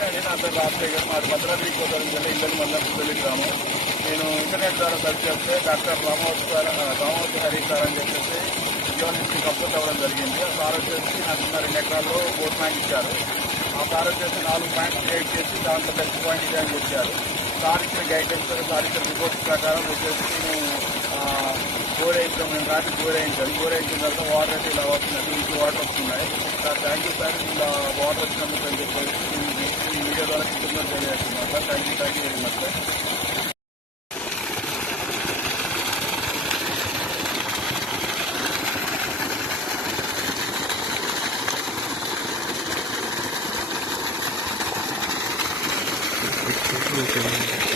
నమస్తే అండి, నా పేరు రాజశేఖర్. మాది భద్రాద్రి కొత్తగూడెం జిల్లా ఇల్లు మల్లెపల్లి గ్రామం. నేను ఇంటర్నెట్ ద్వారా సెర్చ్ చేస్తే డాక్టర్ రామవతి హరి సార్ అని చెప్పేసి జియో నుంచి కంప్లీట్ అవ్వడం జరిగింది. ఆ సార్ వచ్చేసి నాకు 2 ఎకరాల్లో 4 పాయింట్ ఇచ్చారు. ఆ సార్ వచ్చేసి 4 పాయింట్ క్రియేట్ చేసి దాంట్లో బెస్ట్ పాయింట్ ఇదే అని చెప్పారు. సార్ ఇచ్చిన గైడెన్స్, సార్ ఇచ్చిన రిపోర్ట్స్ ప్రకారం వచ్చేసి నేను రాత్రి గోరేయించాను. గోరేయించిన తర్వాత వాటర్ అయితే ఇలా వస్తున్నాయి, ఇంటి వాటర్ వస్తున్నాయి. సార్ థ్యాంక్ యూ సార్, ఇలా వాటర్ వచ్చినందుకు అని చెప్పేసి ఈ వీడియో ద్వారా కృతజ్ఞతలు తెలియజేస్తున్నాను sir. Thank you very much sir. Okay.